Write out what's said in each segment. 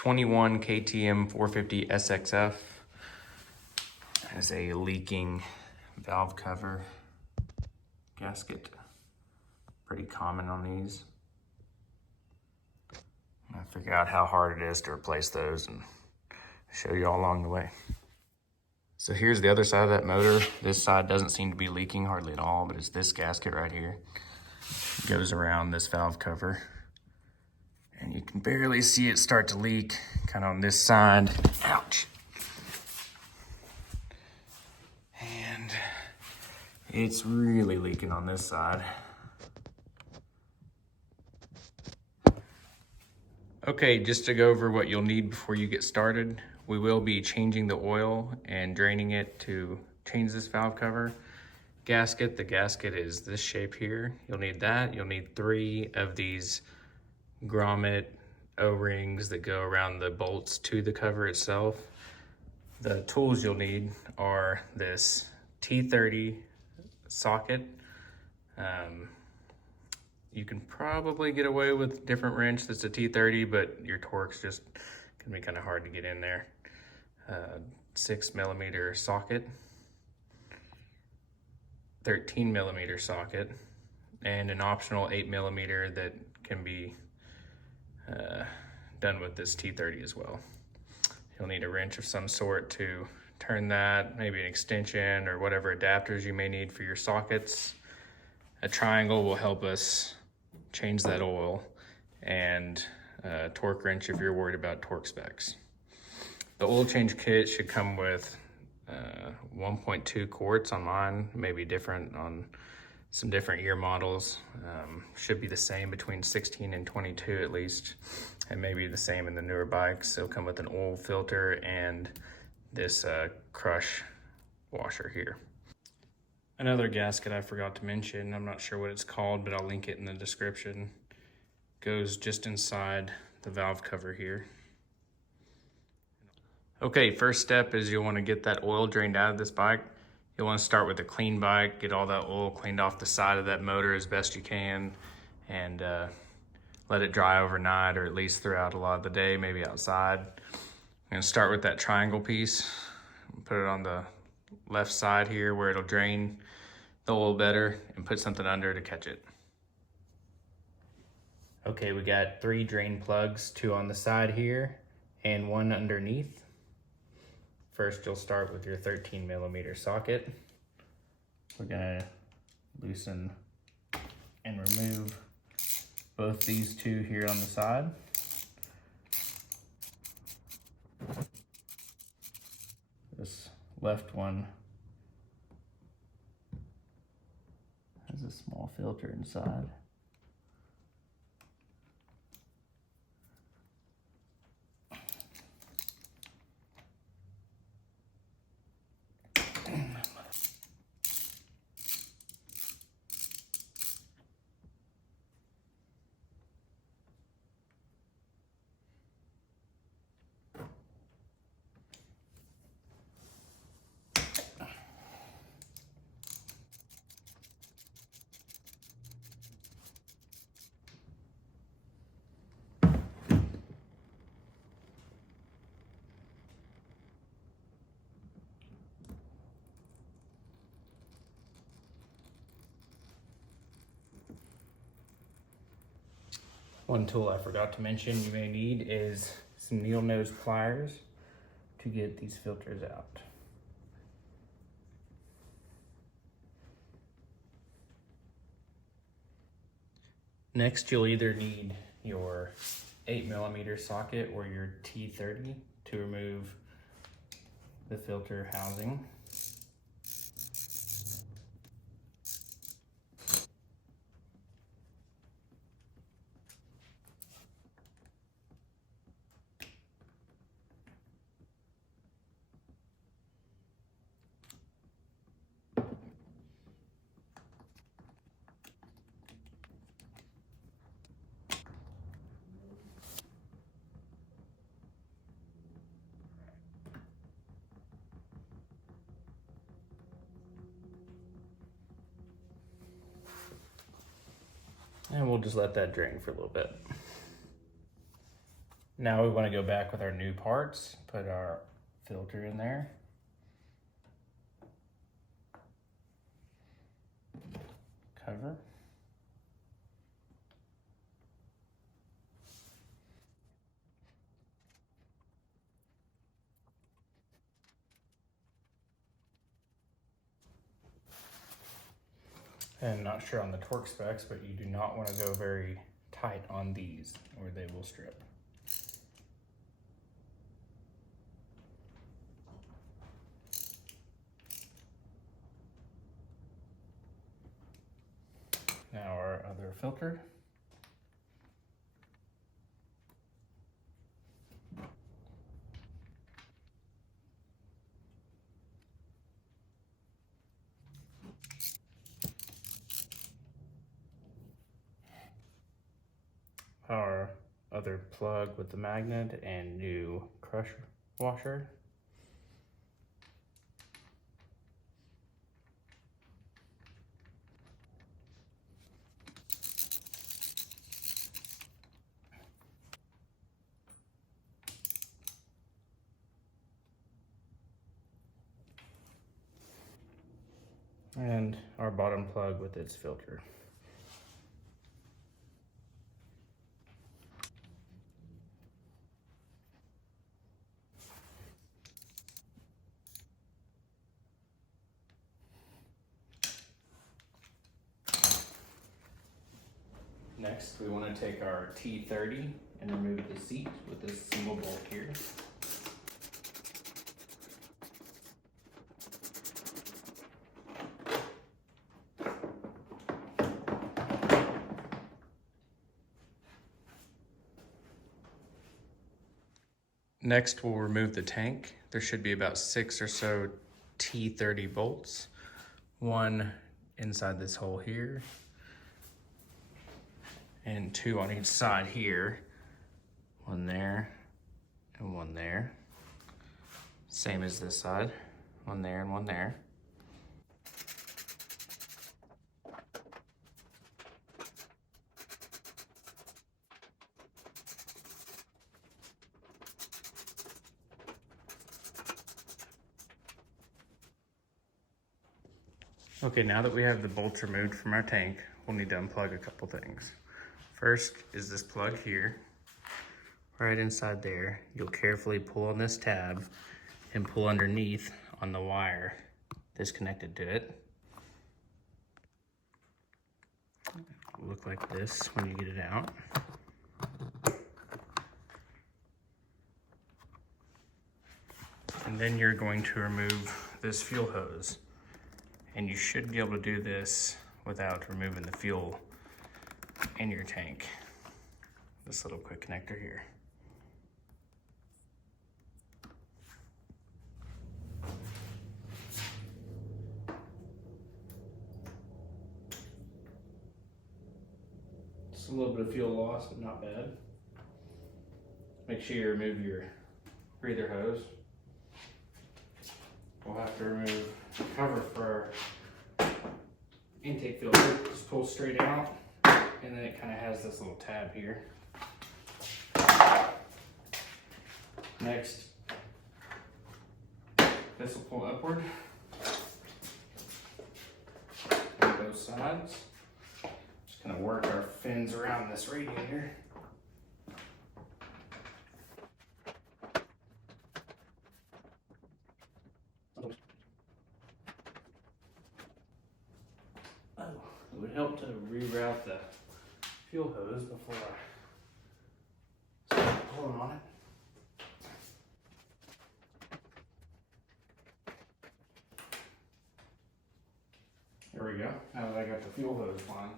21 KTM 450 SXF has a leaking valve cover gasket. Pretty common on these. I'll figure out how hard it is to replace those and show you all along the way. So here's the other side of that motor. This side doesn't seem to be leaking hardly at all, but it's this gasket right here. It goes around this valve cover. And you can barely see it start to leak kind of on this side. Ouch. And it's really leaking on this side. Okay, just to go over what you'll need before you get started, we will be changing the oil and draining it to change this valve cover gasket. The gasket is this shape here. You'll need that. You'll need 3 of these grommet O-rings that go around the bolts to the cover itself. The tools you'll need are this T30 socket. You can probably get away with a different wrench that's a T30, but your torque's just gonna be kind of hard to get in there. 6mm socket, 13mm socket, and an optional 8mm that can be done with this T30 as well. You'll need a wrench of some sort to turn that, maybe an extension or whatever adapters you may need for your sockets. A triangle will help us change that oil, and a torque wrench if you're worried about torque specs. The oil change kit should come with 1.2 quarts on mine, maybe different on some different year models. Should be the same between 16 and 22 at least, and maybe the same in the newer bikes. It'll come with an oil filter and this crush washer here. Another gasket I forgot to mention, I'm not sure what it's called, but I'll link it in the description, goes just inside the valve cover here. Okay, first step is you'll want to get that oil drained out of this bike. You'll want to start with a clean bike, get all that oil cleaned off the side of that motor as best you can, and let it dry overnight, or at least throughout a lot of the day, maybe outside. I'm going to start with that triangle piece, put it on the left side here where it'll drain the oil better, and put something under to catch it. Okay, we got 3 drain plugs, 2 on the side here and 1 underneath. First, you'll start with your 13mm socket. We're gonna loosen and remove both these 2 here on the side. This left one has a small filter inside. One tool I forgot to mention you may need is some needle nose pliers to get these filters out. Next, you'll either need your 8mm socket or your T30 to remove the filter housing. And we'll just let that drain for a little bit. Now we want to go back with our new parts, put our filter in there. Cover. And not sure on the torque specs, but you do not want to go very tight on these or they will strip. Now our other filter. Our other plug with the magnet and new crusher washer. And our bottom plug with its filter. Next, we want to take our T30 and remove the seat with this single bolt here. Next, we'll remove the tank. There should be about 6 or so T30 bolts. One inside this hole here, and 2 on each side here. One there, and one there. Same as this side. One there and one there. Okay, now that we have the bolts removed from our tank, we'll need to unplug a couple things. First is this plug here. Right inside there, you'll carefully pull on this tab and pull underneath on the wire that's connected to it. It'll look like this when you get it out. And then you're going to remove this fuel hose. And you should be able to do this without removing the fuel in your tank. This little quick connector here. Just a little bit of fuel loss, but not bad. Make sure you remove your breather hose. We'll have to remove the cover for our intake filter. Just pull straight out, and then it kind of has this little tab here. Next, this will pull upward on both sides. Just gonna work our fins around this radiator. It would help to reroute the fuel hose before I start pulling on it. There we go. Now that I got the fuel hose line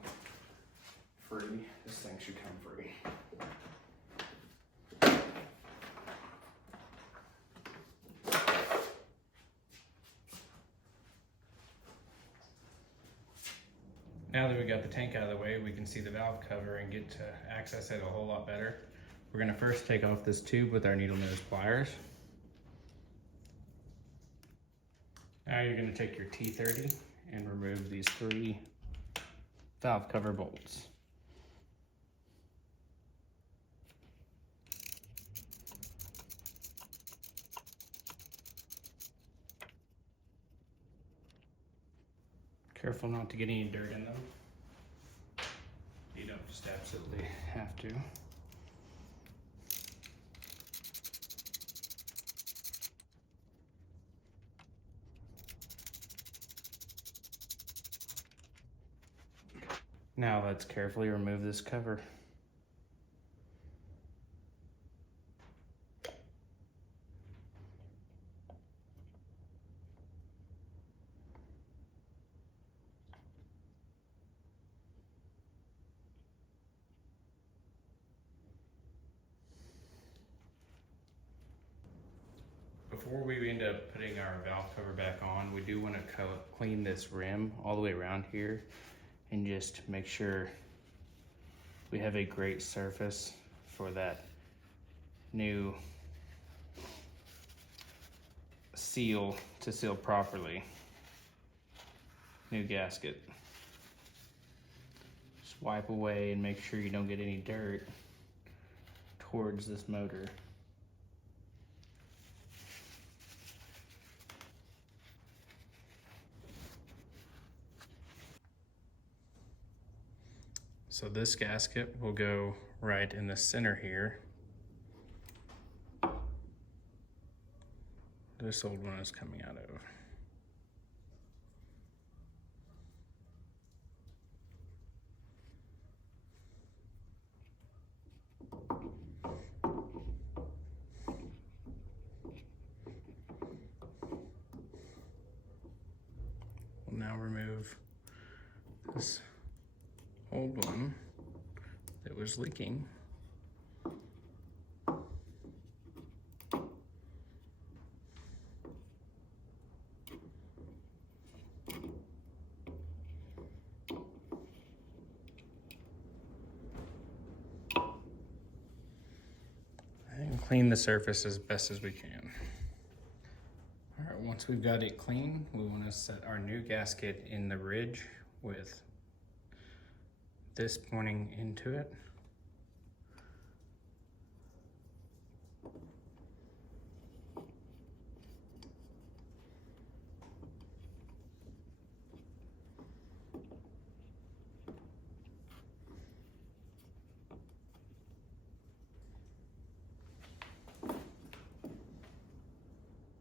free, this thing should come free. Now that we got the tank out of the way, we can see the valve cover and get to access it a whole lot better. We're gonna first take off this tube with our needle nose pliers. Now you're gonna take your T30 and remove these 3 valve cover bolts. Careful not to get any dirt in them. You don't just absolutely have to. Now let's carefully remove this cover. Before we end up putting our valve cover back on, we do want to clean this rim all the way around here and just make sure we have a great surface for that new seal to seal properly. New gasket. Just wipe away and make sure you don't get any dirt towards this motor. So this gasket will go right in the center here. This old one is coming out of. We'll now remove this old one that was leaking. And clean the surface as best as we can. All right, once we've got it clean, we want to set our new gasket in the ridge with this pointing into it.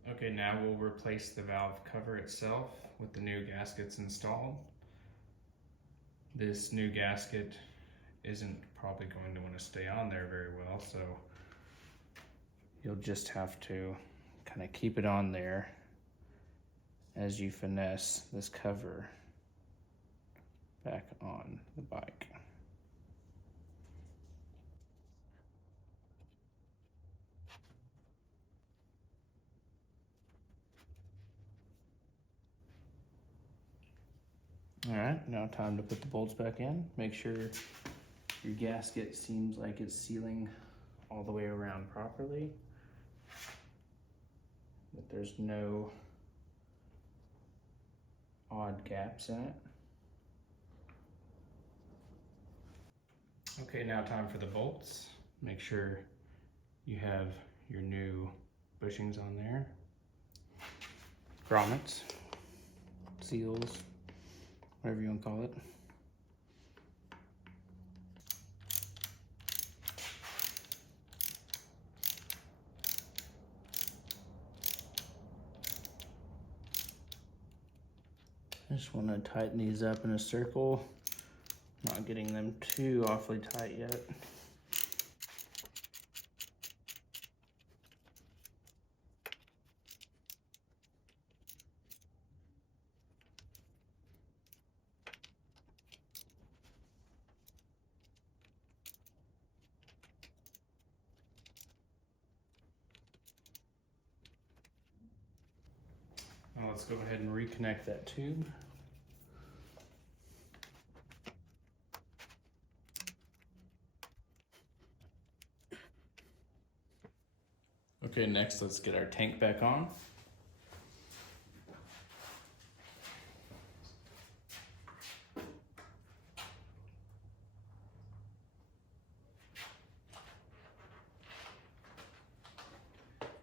Okay, now we'll replace the valve cover itself with the new gaskets installed. This new gasket isn't probably going to want to stay on there very well, so you'll just have to kind of keep it on there as you finesse this cover back on the bike. All right, now time to put the bolts back in. Make sure your gasket seems like it's sealing all the way around properly, that there's no odd gaps in it. Okay, now time for the bolts. Make sure you have your new bushings on there. Grommets, seals, whatever you want to call it. I just want to tighten these up in a circle, not getting them too awfully tight yet. Now let's go ahead and reconnect that tube. Okay, next let's get our tank back on.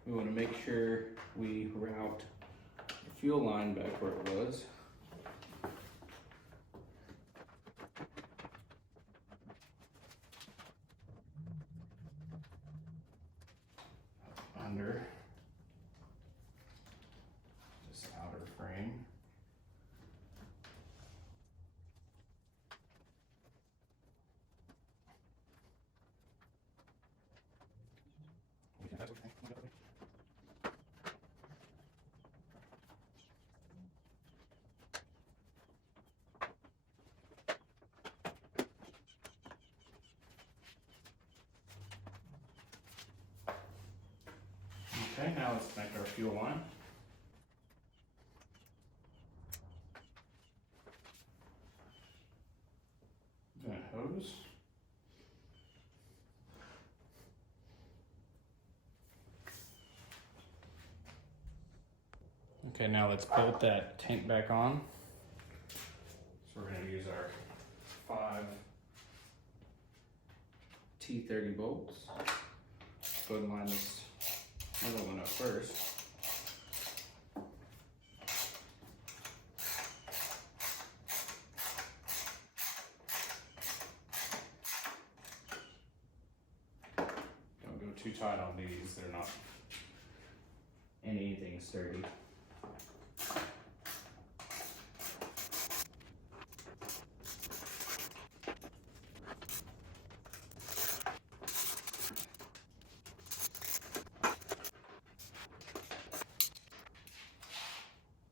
We want to make sure we route the fuel line back where it was. under this outer frame. Okay, now let's connect our fuel line. And a hose. Okay, now let's bolt that tank back on. So we're going to use our 5 T30 bolts. Go ahead and line this other one up first. Don't go too tight on these, they're not anything sturdy.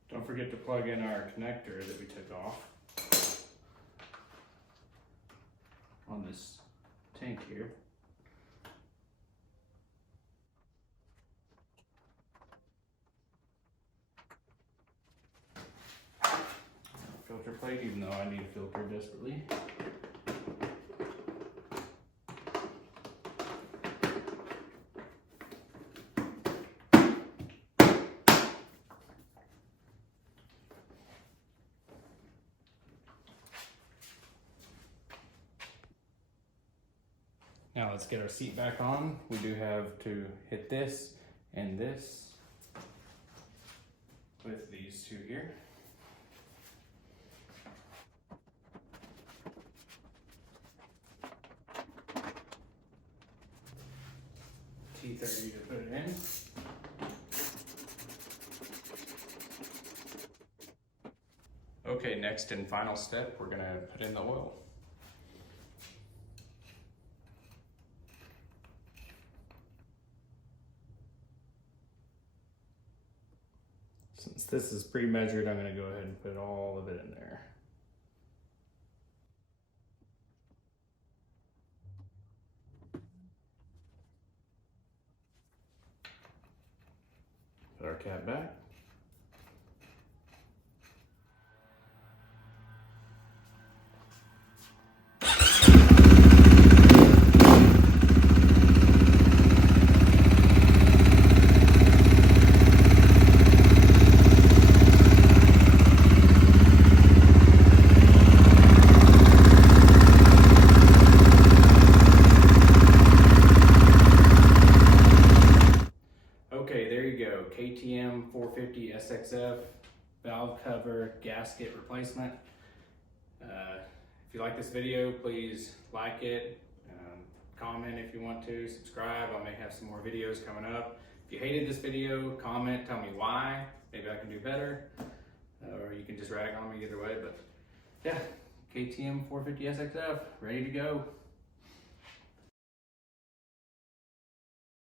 Don't forget to plug in our connector that we took off on this tank here. Filter plate, even though I need a filter desperately. Now let's get our seat back on. We do have to hit this and this with these two here. T30 to put it in. Okay, next and final step, we're gonna put in the oil. Since this is pre-measured, I'm going to go ahead and put all of it in there. Put our cap back. Okay, there you go. KTM 450 SXF valve cover gasket replacement. If you like this video, please like it, comment if you want to, subscribe. I may have some more videos coming up. If you hated this video, comment, tell me why. Maybe I can do better, or you can just rag on me either way. But yeah, KTM 450 SXF, ready to go.